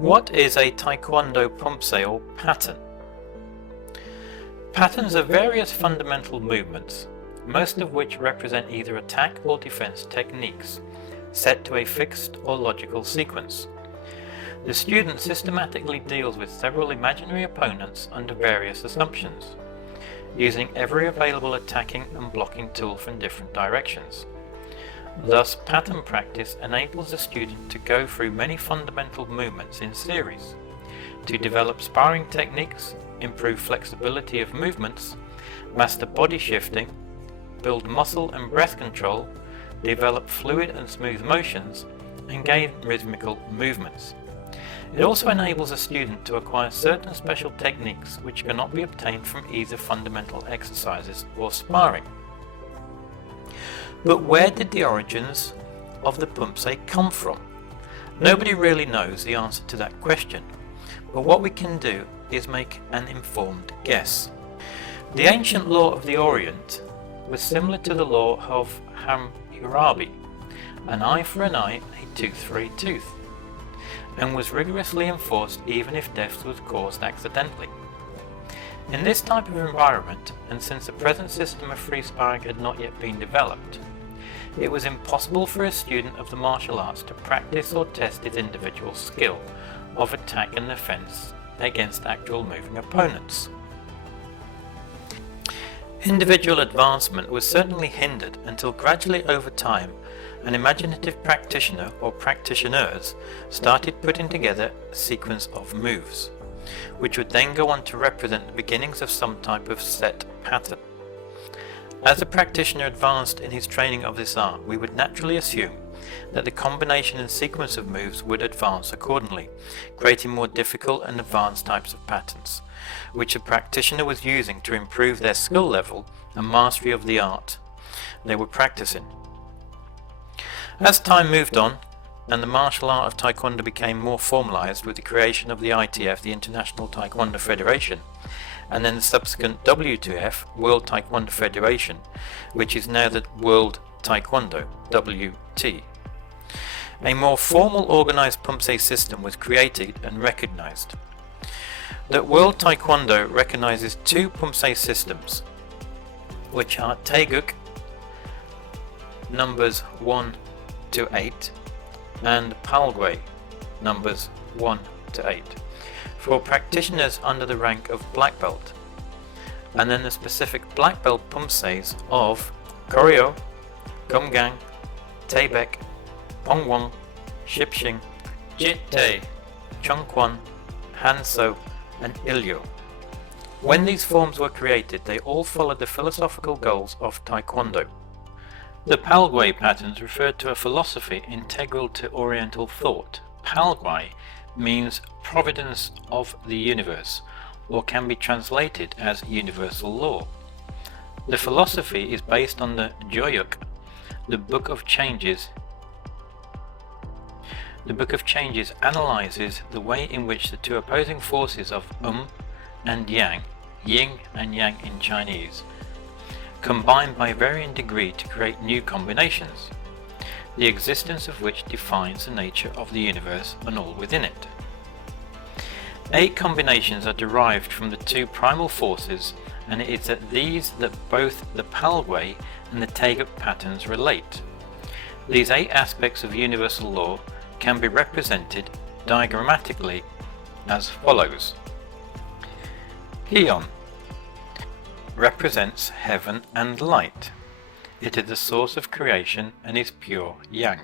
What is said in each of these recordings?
What is a Taekwondo Poomsae or pattern? Patterns are various fundamental movements, most of which represent either attack or defense techniques, set to a fixed or logical sequence. The student systematically deals with several imaginary opponents under various assumptions, using every available attacking and blocking tool from different directions. Thus, pattern practice enables the student to go through many fundamental movements in series, to develop sparring techniques, improve flexibility of movements, master body shifting, build muscle and breath control, develop fluid and smooth motions, and gain rhythmical movements. It also enables a student to acquire certain special techniques which cannot be obtained from either fundamental exercises or sparring. But where did the origins of the Poomsae come from? Nobody really knows the answer to that question, but what we can do is make an informed guess. The ancient law of the Orient was similar to the law of Hammurabi, an eye for an eye, a tooth for a tooth, and was rigorously enforced even if death was caused accidentally. In this type of environment, and since the present system of free sparring had not yet been developed, it was impossible for a student of the martial arts to practice or test his individual skill of attack and defense against actual moving opponents. Individual advancement was certainly hindered until gradually over time an imaginative practitioner or practitioners started putting together a sequence of moves, which would then go on to represent the beginnings of some type of set pattern. As the practitioner advanced in his training of this art, we would naturally assume that the combination and sequence of moves would advance accordingly, creating more difficult and advanced types of patterns, which the practitioner was using to improve their skill level and mastery of the art they were practicing. As time moved on, and the martial art of Taekwondo became more formalized with the creation of the ITF, the International Taekwondo Federation, and then the subsequent WTF, World Taekwondo Federation, which is now the World Taekwondo, WT. A more formal organized Poomsae system was created and recognized. The World Taekwondo recognizes two Poomsae systems, which are Taegeuk numbers 1 to 8 and Palgway numbers 1 to 8 for practitioners under the rank of black belt, and then the specific black belt Poomsaes of Koryo, Gumgang, Taebaek, Pongwon, Shipshing, Jittae, Chongkwon, Hanso, and Ilyo. When these forms were created, they all followed the philosophical goals of Taekwondo. The Palgway patterns referred to a philosophy integral to Oriental thought. Palgway means providence of the universe, or can be translated as universal law. The philosophy is based on the Joyuk, the Book of Changes. The Book of Changes analyzes the way in which the two opposing forces of and Yang, Yin and Yang in Chinese, combine by varying degree to create new combinations, the existence of which defines the nature of the universe and all within it. 8 combinations are derived from the two primal forces, and it is at these that both the Palgway and the Taegeuk patterns relate. These 8 aspects of universal law can be represented diagrammatically as follows. Hyeon represents heaven and light. It is the source of creation and is pure yang.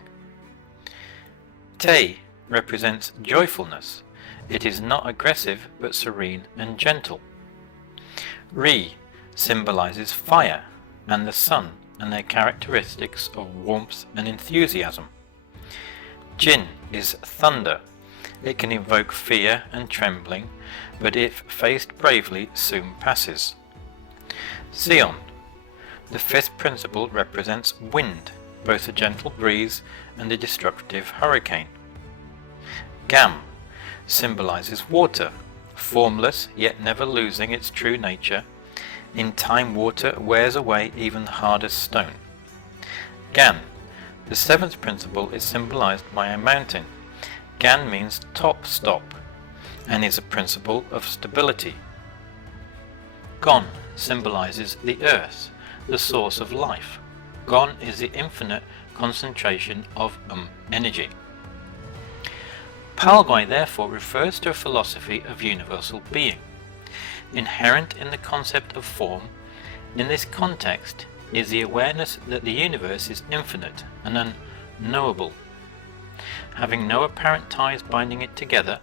Tae represents joyfulness. It is not aggressive but serene and gentle. Ri symbolizes fire and the sun and their characteristics of warmth and enthusiasm. Jin is thunder. It can invoke fear and trembling, but if faced bravely soon passes. Seon, the 5th principle, represents wind, both a gentle breeze and a destructive hurricane. Gam symbolizes water, formless yet never losing its true nature. In time water wears away even the hardest stone. Gan, the 7th principle, is symbolized by a mountain. Gan means top stop and is a principle of stability. Gon symbolizes the earth, the source of life. Gon is the infinite concentration of energy. Palgwai therefore refers to a philosophy of universal being. Inherent in the concept of form, in this context, is the awareness that the universe is infinite and unknowable, having no apparent ties binding it together,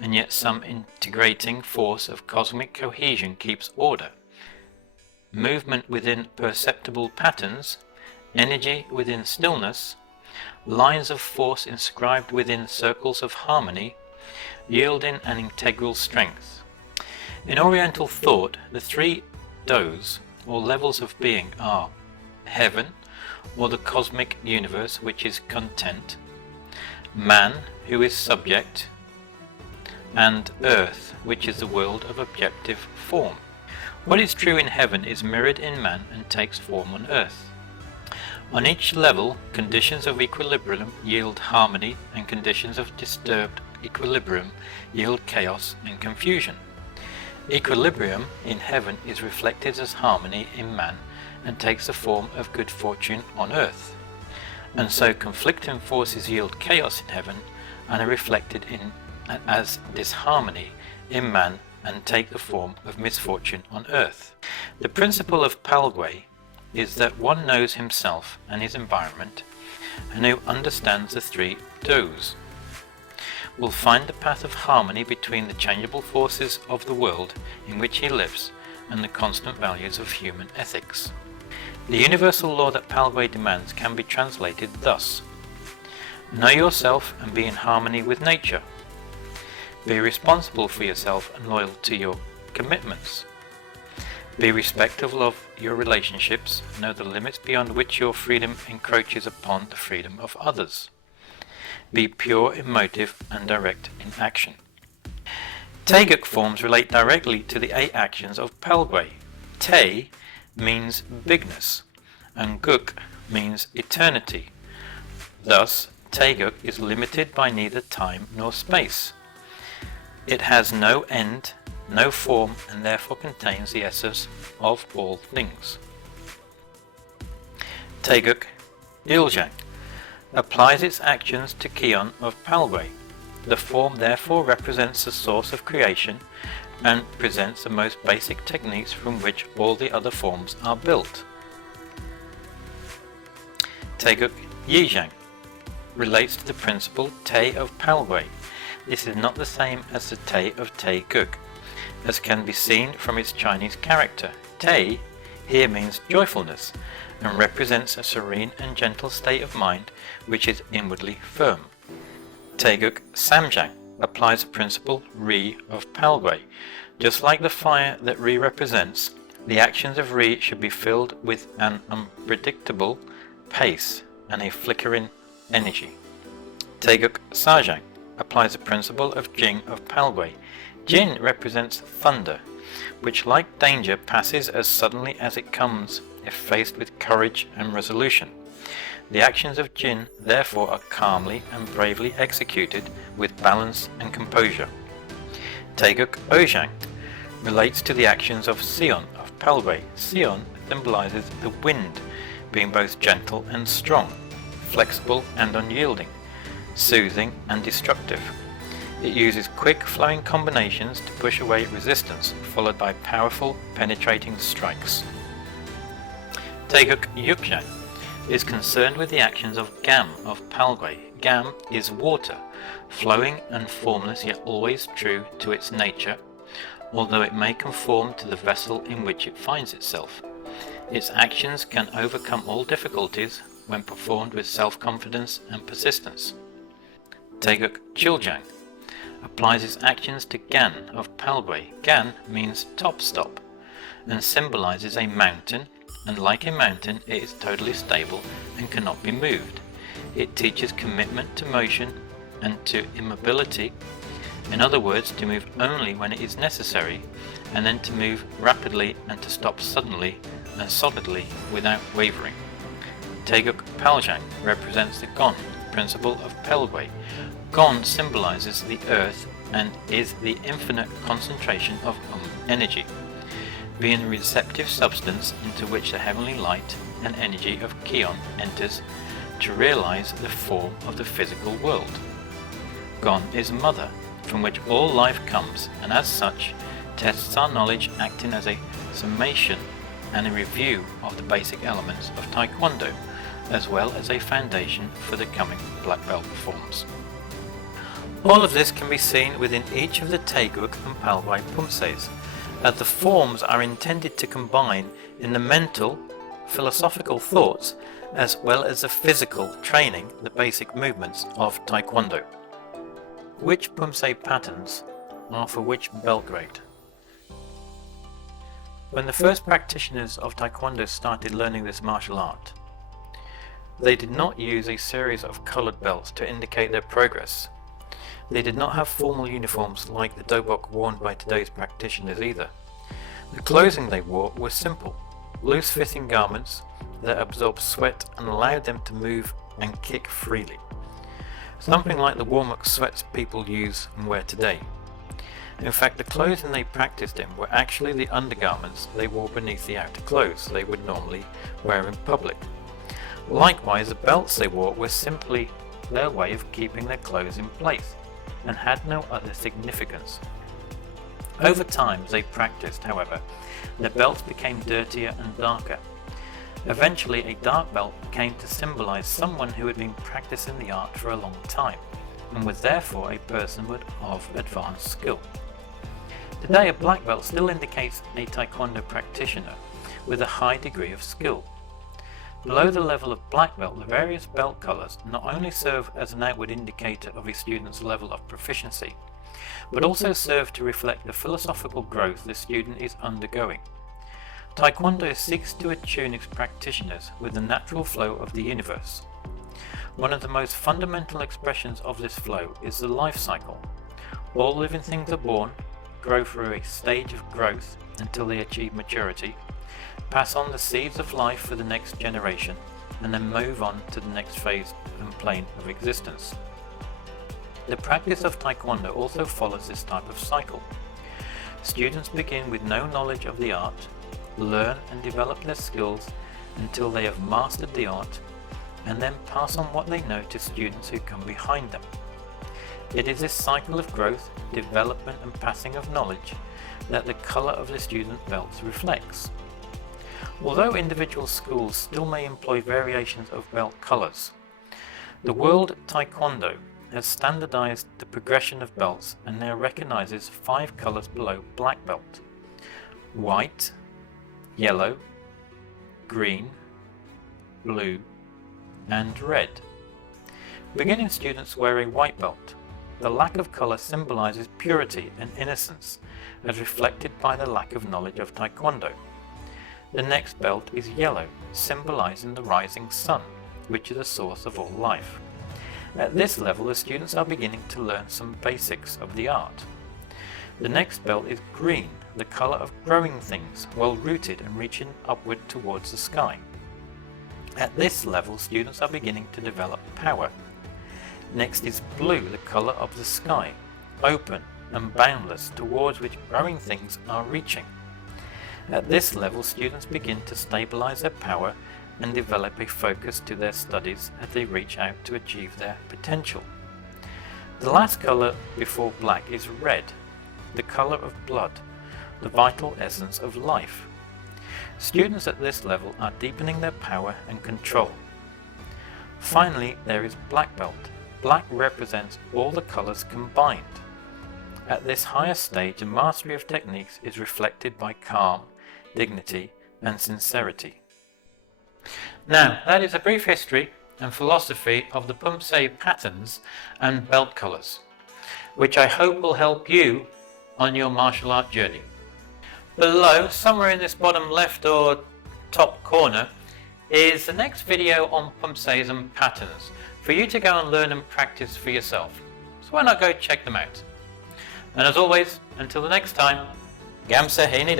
and yet some integrating force of cosmic cohesion keeps order. Movement within perceptible patterns, energy within stillness, lines of force inscribed within circles of harmony, yielding an integral strength. In Oriental thought, the three dojs, or levels of being, are heaven, or the cosmic universe which is content, man, who is subject, and earth, which is the world of objective form. What is true in heaven is mirrored in man and takes form on earth. On each level, conditions of equilibrium yield harmony, and conditions of disturbed equilibrium yield chaos and confusion. Equilibrium in heaven is reflected as harmony in man and takes the form of good fortune on earth. And so conflicting forces yield chaos in heaven and are reflected as disharmony in man and take the form of misfortune on earth. The principle of Palgwai is that one knows himself and his environment, and who understands the three dojs will find the path of harmony between the changeable forces of the world in which he lives and the constant values of human ethics. The universal law that Palgwai demands can be translated thus: know yourself and be in harmony with nature. Be responsible for yourself and loyal to your commitments. Be respectful of your relationships, know the limits beyond which your freedom encroaches upon the freedom of others. Be pure in motive and direct in action. Taegeuk forms relate directly to the 8 actions of Palgwai. Tae means bigness, and Guk means eternity. Thus, Taegeuk is limited by neither time nor space. It has no end, no form, and therefore contains the essence of all things. Taegeuk Iljang applies its actions to Kion of Palgwai. The form therefore represents the source of creation and presents the most basic techniques from which all the other forms are built. Taegeuk Yijang relates to the principle Tae of Palgwai. This is not the same as the Tae of Taegeuk, as can be seen from its Chinese character. Tae here means joyfulness and represents a serene and gentle state of mind which is inwardly firm. Taegeuk Samjang applies the principle Ri of Palgwai. Just like the fire that Ri represents, the actions of Ri should be filled with an unpredictable pace and a flickering energy. Taegeuk Sajang applies the principle of Jing of Palgwai. Jin represents thunder, which like danger passes as suddenly as it comes if faced with courage and resolution. The actions of Jin therefore are calmly and bravely executed with balance and composure. Taegeuk Ojang relates to the actions of Sion of Palgwai. Sion symbolizes the wind, being both gentle and strong, flexible and unyielding, soothing and destructive. It uses quick flowing combinations to push away resistance, followed by powerful penetrating strikes. Taegeuk Yukjang is concerned with the actions of Gam of Palgwai. Gam is water, flowing and formless yet always true to its nature, although it may conform to the vessel in which it finds itself. Its actions can overcome all difficulties when performed with self-confidence and persistence. Taegeuk Chiljang applies its actions to Gan of Palgwai. Gan means top stop and symbolizes a mountain, and like a mountain it is totally stable and cannot be moved. It teaches commitment to motion and to immobility, in other words to move only when it is necessary, and then to move rapidly and to stop suddenly and solidly without wavering. Taegeuk Paljang represents the Gon principle of Palgwai. Gon symbolizes the earth and is the infinite concentration of energy, being a receptive substance into which the heavenly light and energy of Kion enters to realize the form of the physical world. Gon is mother, from which all life comes, and as such tests our knowledge, acting as a summation and a review of the basic elements of Taekwondo, as well as a foundation for the coming black belt forms. All of this can be seen within each of the Taegeuk and Poomsaes, as the forms are intended to combine in the mental, philosophical thoughts as well as the physical training, the basic movements of Taekwondo. Which Poomsae patterns are for which belt grade? When the first practitioners of Taekwondo started learning this martial art, they did not use a series of coloured belts to indicate their progress. They did not have formal uniforms like the dobok worn by today's practitioners either. The clothing they wore was simple, loose-fitting garments that absorbed sweat and allowed them to move and kick freely. Something like the warm-up sweats people use and wear today. In fact, the clothing they practiced in were actually the undergarments they wore beneath the outer clothes they would normally wear in public. Likewise, the belts they wore were simply their way of keeping their clothes in place, and had no other significance. Over time, as they practiced, however, their belts became dirtier and darker. Eventually, a dark belt came to symbolize someone who had been practicing the art for a long time, and was therefore a person of advanced skill. Today, a black belt still indicates a Taekwondo practitioner with a high degree of skill. Below the level of black belt, the various belt colors not only serve as an outward indicator of a student's level of proficiency, but also serve to reflect the philosophical growth the student is undergoing. Taekwondo seeks to attune its practitioners with the natural flow of the universe. One of the most fundamental expressions of this flow is the life cycle. All living things are born, grow through a stage of growth until they achieve maturity, pass on the seeds of life for the next generation, and then move on to the next phase and plane of existence. The practice of Taekwondo also follows this type of cycle. Students begin with no knowledge of the art, learn and develop their skills until they have mastered the art, and then pass on what they know to students who come behind them. It is this cycle of growth, development and passing of knowledge that the colour of the student belts reflects. Although individual schools still may employ variations of belt colours, the World Taekwondo has standardized the progression of belts and now recognizes 5 colors below black belt: white, yellow, green, blue, and red. Beginning students wear a white belt. The lack of color symbolizes purity and innocence, as reflected by the lack of knowledge of Taekwondo. The next belt is yellow, symbolizing the rising sun, which is the source of all life. At this level, the students are beginning to learn some basics of the art. The next belt is green, the color of growing things, well rooted and reaching upward towards the sky. At this level, students are beginning to develop power. Next is blue, the color of the sky, open and boundless, towards which growing things are reaching. At this level, students begin to stabilize their power and develop a focus to their studies as they reach out to achieve their potential. The last color before black is red, the color of blood, the vital essence of life. Students at this level are deepening their power and control. Finally, there is black belt. Black represents all the colors combined. At this higher stage, the mastery of techniques is reflected by calm, dignity, and sincerity. Now, that is a brief history and philosophy of the Poomsae patterns and belt colors, which I hope will help you on your martial art journey. Below, somewhere in this bottom left or top corner, is the next video on Poomsaes and patterns for you to go and learn and practice for yourself. So why not go check them out? And as always, until the next time, Gam Sa Hae Ni.